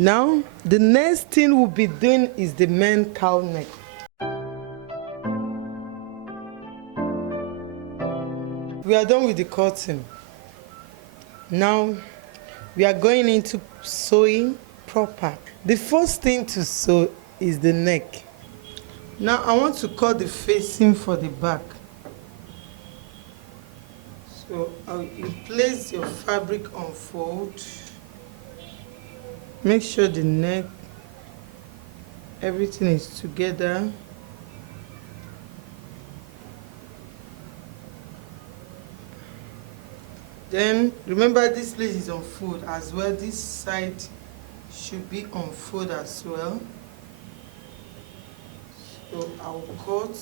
Now, the next thing we'll be doing is the main cowl neck. We are done with the cutting. Now, we are going into sewing proper. The first thing to sew is the neck. Now, I want to cut the facing for the back. So, you place your fabric on fold. Make sure the neck, everything is together. Then remember, this place is on fold as well. This side should be on fold as well. So I'll cut.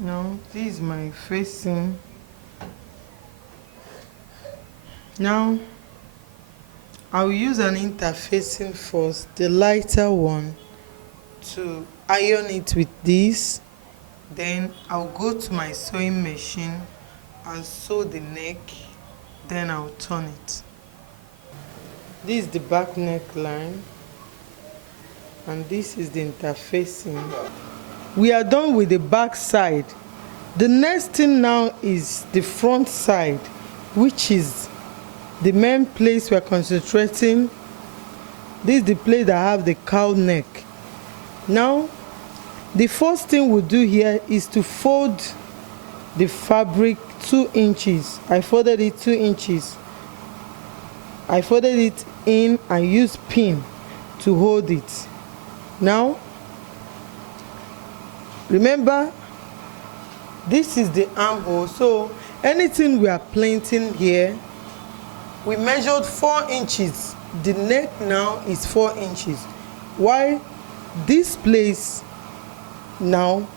Now, this is my facing. Now, I'll use an interfacing first, the lighter one, to iron it with this. Then I'll go to my sewing machine and sew the neck. Then I'll turn it. This is the back neckline, and this is the interfacing. We are done with the back side. The next thing now is the front side, which is the main place we are concentrating. This is the place that have the cowl neck. Now, the first thing we'll do here is to fold the fabric 2 inches. I folded it 2 inches. I folded it in and used pin to hold it. Now, remember, this is the armhole, so anything we are planting here, we measured 4 inches. The neck now is 4 inches. While this place now,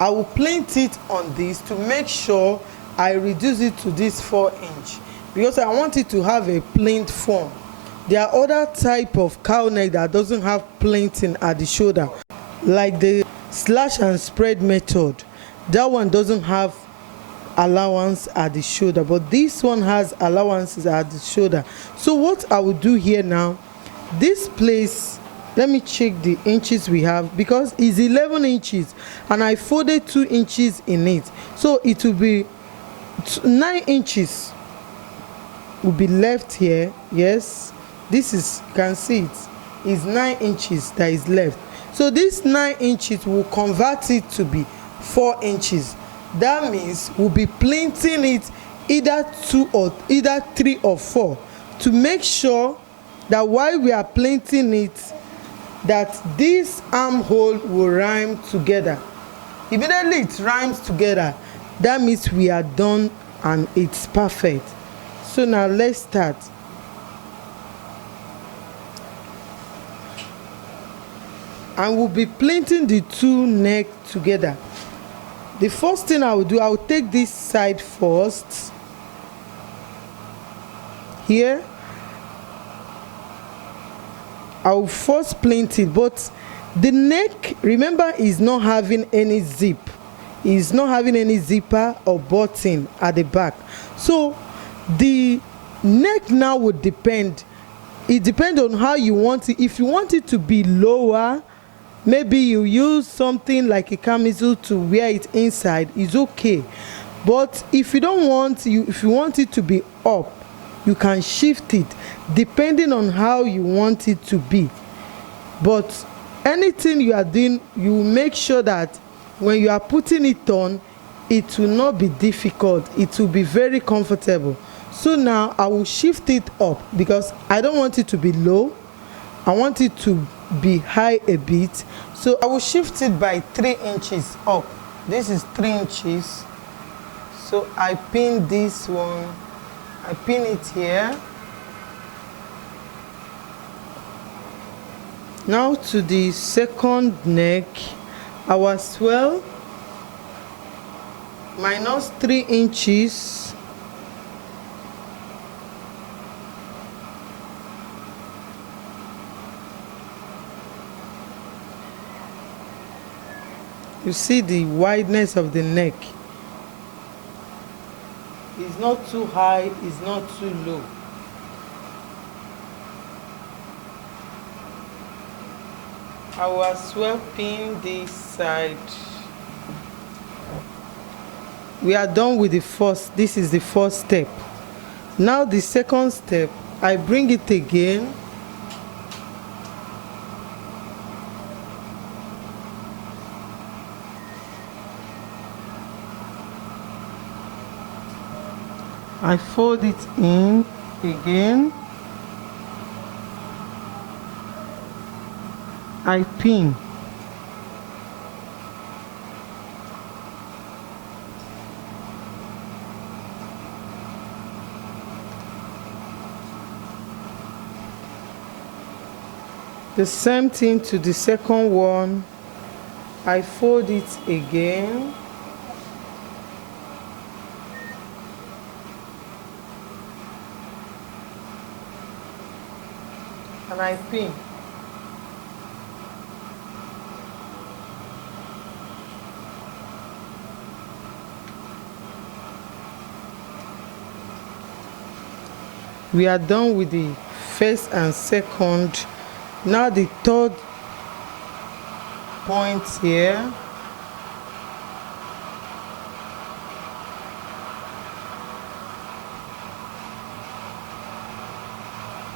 I will plant it on this to make sure I reduce it to this 4 inch, because I want it to have a plant form. There are other type of cowl neck that doesn't have planting at the shoulder, like the slash and spread method. That one doesn't have allowance at the shoulder, but this one has allowances at the shoulder. So what I will do here now, this place, let me check the inches we have, because it's 11 inches and I folded 2 inches in it, so it will be 9 inches will be left here. Yes, this is, you can see it is 9 inches that is left. So this 9 inches will convert it to be 4 inches. That means we'll be planting it either 2 or either 3 or 4, to make sure that while we are planting it, that this armhole will rhyme together. Immediately it rhymes together, that means we are done and it's perfect. So now let's start. And we'll be planting the 2 neck together. The first thing I will do, I will take this side first. Here, I will first plant it, but the neck, remember, is not having any zip. It's not having any zipper or button at the back. So the neck now would depend. It depends on how you want it. If you want it to be lower, maybe you use something like a camisole to wear it inside, is okay. But if you don't want, if you want it to be up, you can shift it depending on how you want it to be. But anything you are doing, you make sure that when you are putting it on, it will not be difficult. It will be very comfortable. So now I will shift it up, because I don't want it to be low. I want it to be high a bit. So I will shift it by 3 inches up. This is 3 inches. So I pin this one. I pin it here. Now to the second neck, our swell minus 3 inches, you see the wideness of the neck. It's not too high, it's not too low. I will swell pin this side. We are done with the first. This is the first step. Now the second step, I bring it again. I fold it in again. I pin. The same thing to the second one. I fold it again. And I pin. We are done with the first and second. Now the third point here.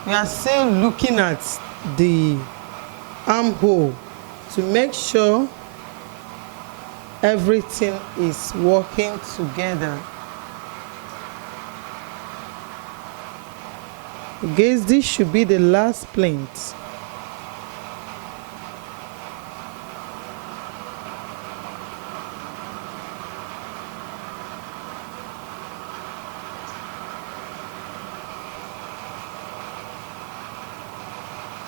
We are still looking at the armhole to make sure everything is working together. I guess this should be the last pleat.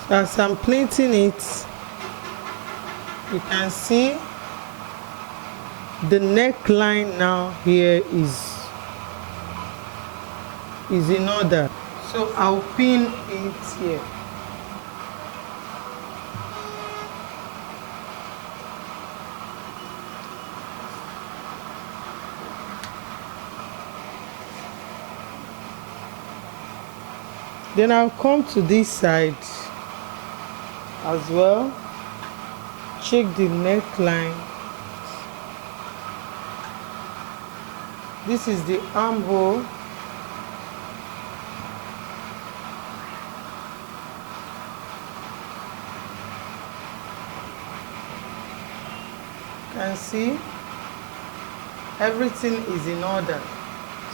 As I'm pleating it, you can see the neckline now here is in order. So I'll pin it here. Then I'll come to this side as well. Check the neckline. This is the armhole. You can see everything is in order.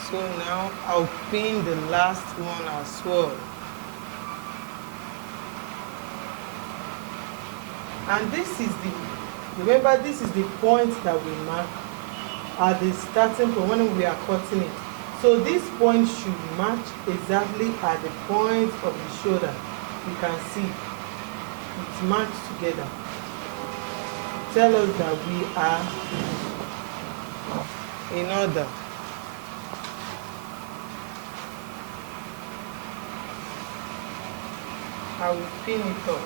So now I'll pin the last one as well. And this is remember this is the point that we mark at the starting point when we are cutting it. So this point should match exactly at the point of the shoulder. You can see it's matched together. Tell us that we are in order. I will pin it up.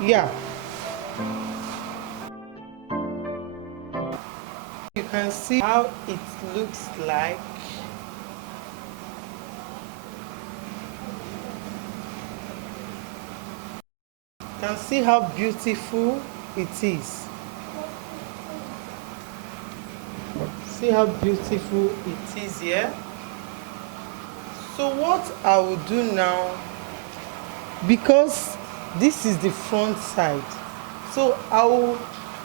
Yeah. You can see how it looks like. You can see how beautiful it is. See how beautiful it is here. So what I will do now, because this is the front side, so I will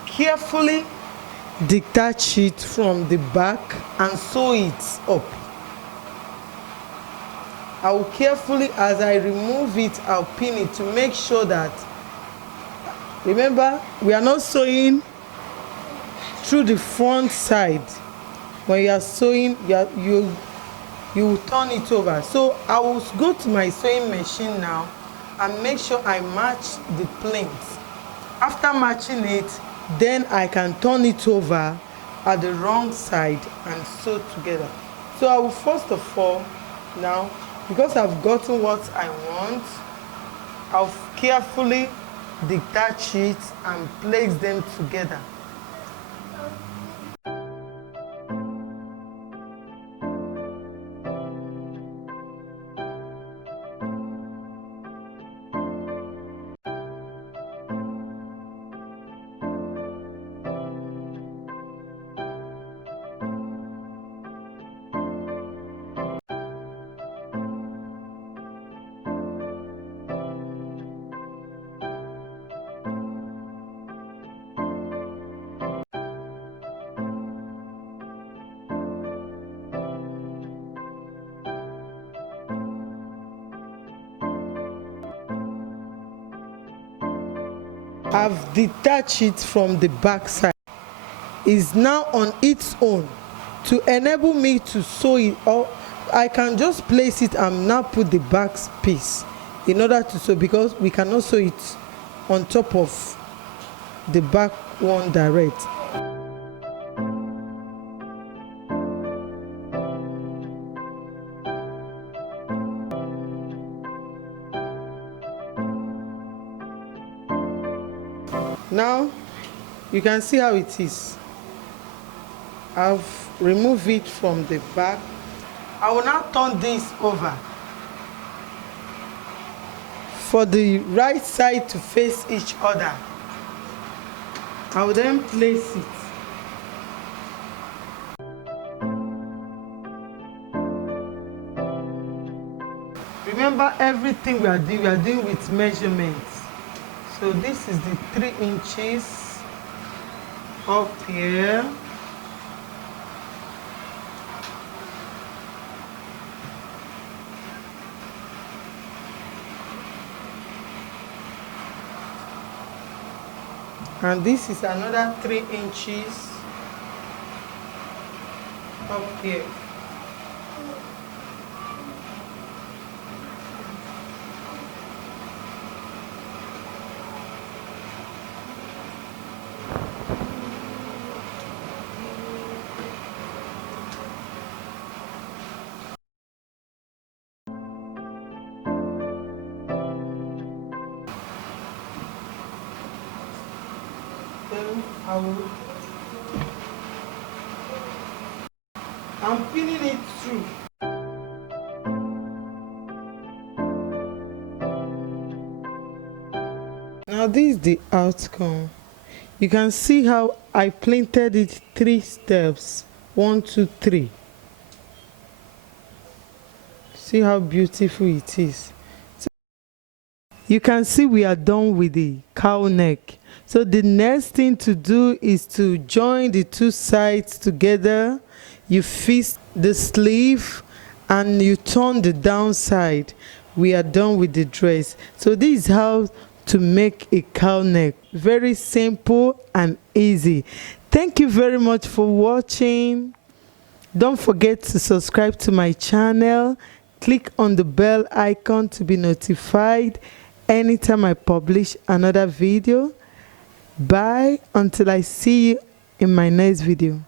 carefully detach it from the back and sew it up. I will carefully, as I remove it, I'll pin it to make sure that, remember, we are not sewing through the front side. When you are sewing, you will turn it over. So I will go to my sewing machine now and make sure I match the plaits. After matching it, then I can turn it over at the wrong side and sew together. So I will first of all, now, because I've gotten what I want, I'll carefully detach it and place them together. I've detached it from the back side. It's now on its own. To enable me to sew it up, I can just place it and now put the back piece in order to sew, because we cannot sew it on top of the back one direct. Now you can see how it is. I've removed it from the back. I will now turn this over for the right side to face each other. I will then place it. Remember, everything we are doing with measurements. So this is the 3 inches up here. And this is another 3 inches up here. I'm pinning it through. Now this is the outcome. You can see how I planted it 3 steps. 1, 2, 3. See how beautiful it is. So you can see we are done with the cowl neck. So the next thing to do is to join the 2 sides together. You fix the sleeve and you turn the downside. We are done with the dress. So this is how to make a cowl neck. Very simple and easy. Thank you very much for watching. Don't forget to subscribe to my channel. Click on the bell icon to be notified anytime I publish another video. Bye until I see you in my next video.